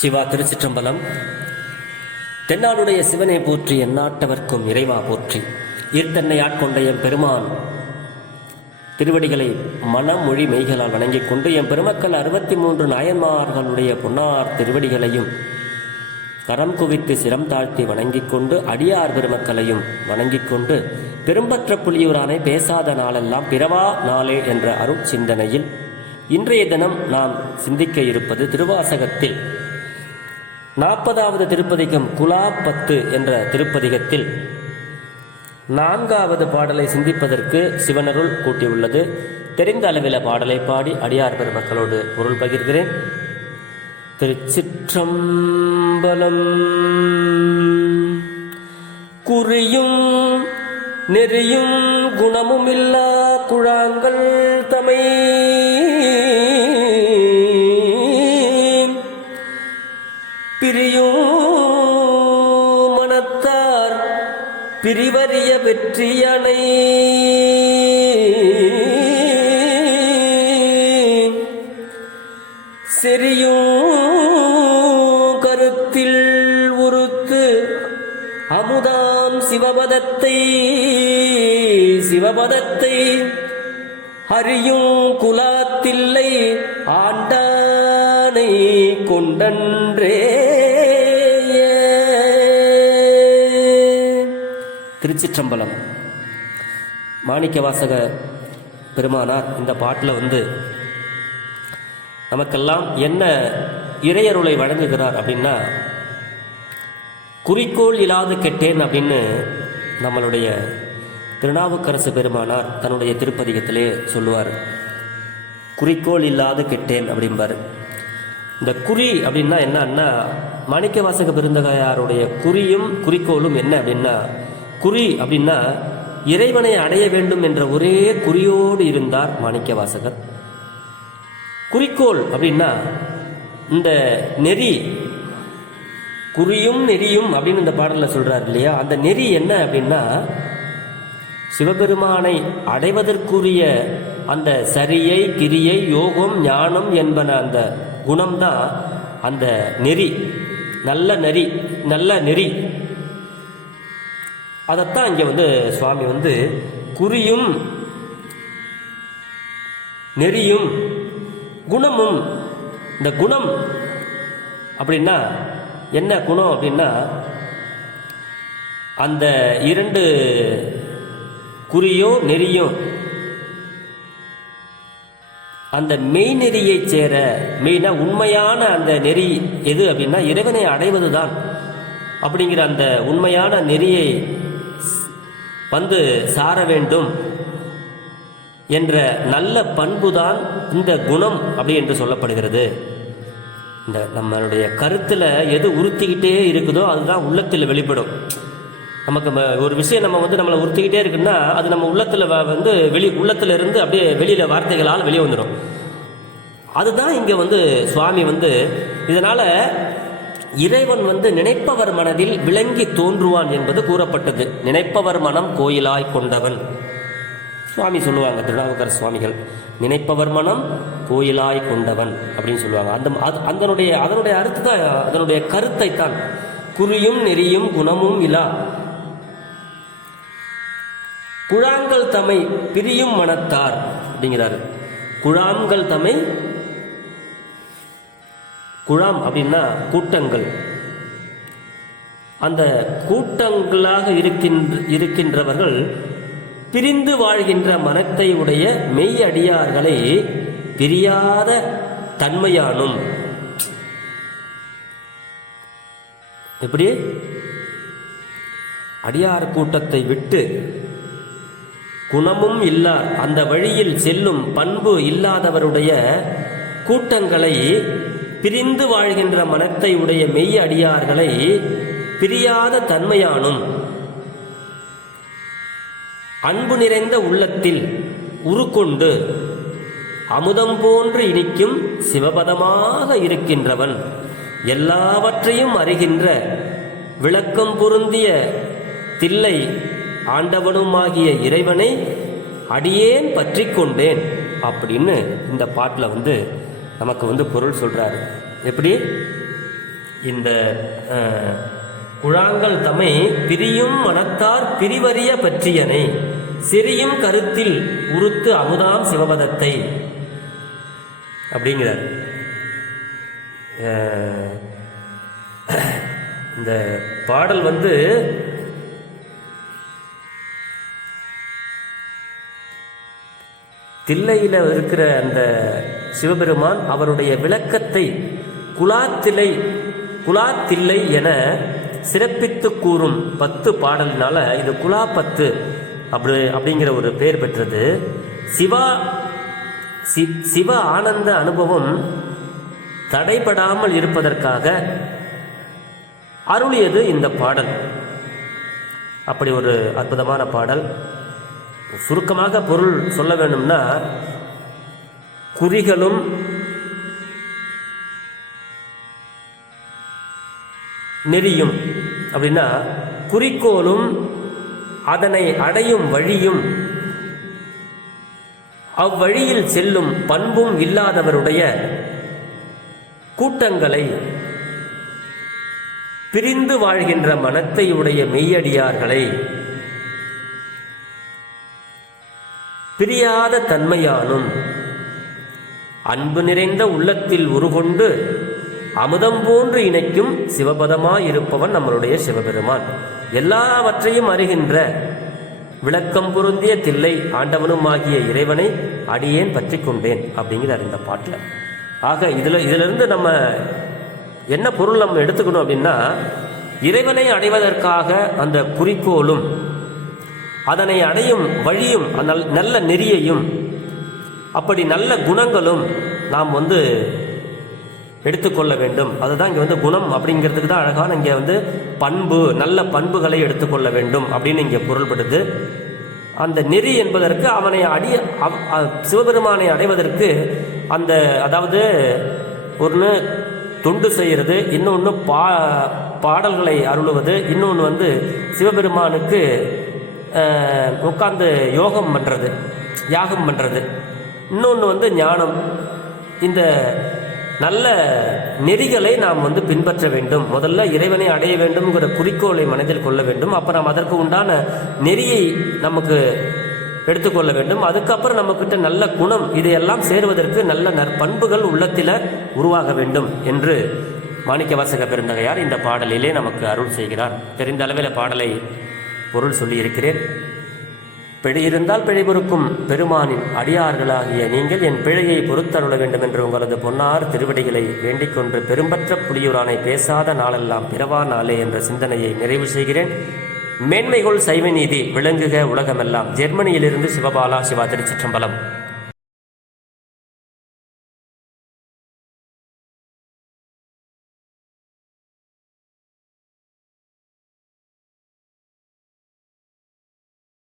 சிவா திருச்சிற்றம்பலம். தென்னாடுடைய சிவனை போற்றி எந்நாட்டவர்க்கும் இறைவா போற்றி. ஈர்த்தன்னை ஆட்கொண்ட எம் பெருமான். திருவடிகளை மனமொழி மெய்களால் வணங்கிக் கொண்டு எம் பெருமக்கள் அறுபத்தி மூன்று நாயன்மார்களுடைய பொன்னார் திருவடிகளையும் கரம் குவித்து சிரம் தாழ்த்தி வணங்கிக் கொண்டு அடியார் பெருமக்களையும் வணங்கிக் கொண்டு பெரும்பற்ற புலியூரானை பேசாத நாளெல்லாம் பிறவா நாளே என்ற அருட்சிந்தனையில் இன்றைய தினம் நாம் சிந்திக்க இருப்பது திருவாசகத்தில் நாற்பதாவது திருப்பதிகம் குலா பத்து என்ற திருப்பதிகத்தில் நான்காவது பாடலை சிந்திப்பதற்கு சிவனருள் கூட்டியுள்ளது. தெரிந்த அளவில் பாடலை பாடி அடியார் பெருமக்களோடு பொருள் பகிர்கிறேன். திருச்சிற்றம்பலம் குறியும் நெறியும் குணமுமில்லா குழாங்கள் பிரிவறிய வெற்றியனை செரியும் கருத்தில் உறுத்து அமுதாம் சிவபதத்தை சிவபதத்தை அறியும் குலாத்தில்லை ஆண்டானை கொண்டன்றே. திருச்சிற்றம்பலம். மாணிக்கவாசக பெருமானார் இந்த பாட்டில் வந்து நமக்கெல்லாம் என்ன இறையருளை வழங்குகிறார் அப்படின்னா குறிக்கோள் இல்லாது கெட்டேன் அப்படின்னு நம்மளுடைய திருநாவுக்கரசு பெருமானார் தன்னுடைய திருப்பதிகத்திலே சொல்லுவார். குறிக்கோள் இல்லாது கெட்டேன் அப்படிம்பார். இந்த குறி அப்படின்னா என்னன்னா மாணிக்கவாசக பெருந்தகையாருடைய குறியும் குறிக்கோளும் என்ன அப்படின்னா குறி அப்படின்னா இறைவனை அடைய வேண்டும் என்ற ஒரே குறியோடு இருந்தார் மாணிக்கவாசகர். குறிக்கோள் அப்படின்னா இந்த நெறி குறியும் நெறியும் அப்படின்னு இந்த பாடலில் சொல்கிறார் இல்லையா? அந்த நெறி என்ன அப்படின்னா சிவபெருமானை அடைவதற்குரிய அந்த சரியை கிரியை யோகம் ஞானம் என்பன அந்த குணம்தான் அந்த நெறி. நல்ல நெறி நல்ல நெறி. அதைத்தான் இங்கே வந்து சுவாமி வந்து குறியும் நெறியும் குணமும் இந்த குணம் அப்படின்னா என்ன குணம் அப்படின்னா அந்த இரண்டு குறியும் நெறியும் அந்த மெய்நெறியை சேர மெய்னா உண்மையான அந்த நெறி எது அப்படின்னா இறைவனை அடைவது தான் அப்படிங்கிற அந்த உண்மையான நெறியை வந்து சார வேண்டும் என்ற நல்ல பண்புதான் இந்த குணம் அப்படி என்று சொல்லப்படுகிறது. இந்த நம்மளுடைய கருத்தில் எது உறுத்திக்கிட்டே இருக்குதோ அதுதான் உள்ளத்தில் வெளிப்படும். நமக்கு ம- ஒரு விஷயம் நம்ம வந்து நம்மளை உறுத்திக்கிட்டே இருக்குன்னா அது நம்ம உள்ளத்தில் வ- வந்து வெளி உள்ளத்தில் இருந்து அப்படியே வெளியில் வார்த்தைகளால் வெளியே வந்துடும் அதுதான் இங்கே வந்து சுவாமி வந்து இதனால் இறைவன் வந்து நினைப்பவர் மனதில் விளங்கி தோன்றுவான் என்பது கூறப்பட்டது. நினைப்பவர் மனம் கோயிலாய் கொண்டவன். சுவாமி சொல்லுவாங்க திருநாவுக்கர் சுவாமிகள் நினைப்பவர் மனம் கோயிலாய் கொண்டவன் அப்படின்னு சொல்லுவாங்க. அந்த அதனுடைய அதனுடைய அர்த்தம் தான் அதனுடைய கருத்தை தான் குறியும் நெறியும் குணமும் இலா. குழாங்கள் தமை பிரியும் மனத்தார் அப்படிங்கிறாரு. குழாம்கள் தமை குழாம் அப்படின்னா கூட்டங்கள். அந்த கூட்டங்களாக இருக்கின்ற இருக்கின்றவர்கள் பிரிந்து வாழ்கின்ற மனத்தை உடைய மெய் அடியார்களை பிரியாத தன்மையானும். எப்படி? அடியார் கூட்டத்தை விட்டு குணமும் இல்லார் அந்த வழியில் செல்லும் பண்பு இல்லாதவருடைய கூட்டங்களை பிரிந்து வாழ்கின்ற மனத்தை உடைய மெய் அடியார்களை பிரியாத தன்மையானும் அன்பு நிறைந்த உள்ளத்தில் உருக்கொண்டு அமுதம் போன்று இனிக்கும் சிவபதமாக இருக்கின்றவன். எல்லாவற்றையும் அறிகின்ற விளக்கம் பொருந்திய தில்லை ஆண்டவனுமாகிய இறைவனை அடியேன் பற்றி கொண்டேன். அப்படின்னு இந்த பாட்டில் வந்து நமக்கு வந்து பொருள் சொல்கிறாரு எப்படி? இந்த குழாங்கள் தமை பிரியும் மனத்தார் பிரிவறிய பற்றியனை சிறியும் கருத்தில் உறுத்து அமுதாம் சிவபதத்தை. அப்படிங்கிறார். இந்த பாடல் வந்து தில்லையில் இருக்கிற அந்த சிவபெருமான் அவருடைய விளக்கத்தை குலாத்திலை குலாத்தில்லை என சிறப்பித்து கூறும் பத்து பாடல்னால இது குலா பத்து அப்படி அப்படிங்கிற ஒரு பெயர் பெற்றது. சிவா சி சிவ ஆனந்த அனுபவம் தடைபடாமல் இருப்பதற்காக அருளியது இந்த பாடல். அப்படி ஒரு அற்புதமான பாடல். சுருக்கமாக பொருள் சொல்ல வேண்டும்னா குறிகளும் நெறியும். அப்படின்னா குறிக்கோளும் அதனை அடையும் வழியும். அவ்வழியில் செல்லும் பண்பும் இல்லாதவருடைய கூட்டங்களை பிரிந்து வாழ்கின்ற மனத்தை உடைய மெய்யடியார்களை. பிரியாத தன்மையானும் அன்பு நிறைந்த உள்ளத்தில் உருகொண்டு அமுதம் போன்று இணைக்கும் சிவபதமாயிருப்பவன் நம்மளுடைய சிவபெருமான். எல்லாவற்றையும் அறிகின்ற விளக்கம் பொருந்திய தில்லை ஆண்டவனும் ஆகிய இறைவனை அடியேன் பற்றி கொண்டேன் அப்படிங்கிறார் இந்த பாட்டில். ஆக இதில் இதிலிருந்து நம்ம என்ன பொருள் நம்ம எடுத்துக்கணும் அப்படின்னா இறைவனை அடைவதற்காக அந்த குறிக்கோளும் அதனை அடையும் வழியும் நல்- நல்ல நெறியையும் அப்படி நல்ல குணங்களும் நாம் வந்து எடுத்துக்கொள்ள வேண்டும். அதுதான் இங்கே வந்து குணம் அப்படிங்கிறதுக்கு தான் அழகான இங்கே வந்து பண்பு நல்ல பண்புகளை எடுத்துக்கொள்ள வேண்டும் அப்படின்னு இங்கே பொருள்படுது. அந்த நெறி என்பதற்கு அவனை அடிய அ- சிவபெருமானை அடைவதற்கு அந்த அதாவது ஒன்று தொண்டு செய்கிறது இன்னொன்று பா பாடல்களை அருளுவது இன்னொன்று வந்து சிவபெருமானுக்கு உட்கார்ந்து யோகம் பண்ணுறது யாகம் பண்ணுறது இன்னொன்று வந்து ஞானம். இந்த நல்ல நெறிகளை நாம் வந்து பின்பற்ற வேண்டும். முதல்ல இறைவனை அடைய வேண்டும்ங்கிற குறிக்கோளை மனதில் கொள்ள வேண்டும். அப்போ நாம் அதற்கு உண்டான நெறியை நமக்கு எடுத்துக்கொள்ள வேண்டும். அதுக்கப்புறம் நம்மக்கிட்ட நல்ல குணம் இதையெல்லாம் சேருவதற்கு நல்ல நற்பண்புகள் உள்ளத்தில் உருவாக வேண்டும் என்று மாணிக்கவாசக பெருந்தகையார் இந்த பாடலிலே நமக்கு அருள் செய்கிறார். தெரிந்த அளவில் பாடலை பொருள் சொல்லியிருக்கிறேன். பிழை இருந்தால் பிழை பொறுக்கும். பெருமானின் அடியார்களாகிய நீங்கள் என் பிழையை பொறுத்தருள வேண்டும் என்று உங்களது பொன்னார் திருவடிகளை வேண்டிக்கொண்டு பெரும்பற்ற புலியூரானை பேசாத நாளெல்லாம் பிறவா நாளே என்ற சிந்தனையை நிறைவு செய்கிறேன். மேன்மைகொள் சைவ நீதி விளங்குக உலகமெல்லாம். ஜெர்மனியிலிருந்து சிவபாலா சிவா திருச்சிற்றம்பலம்.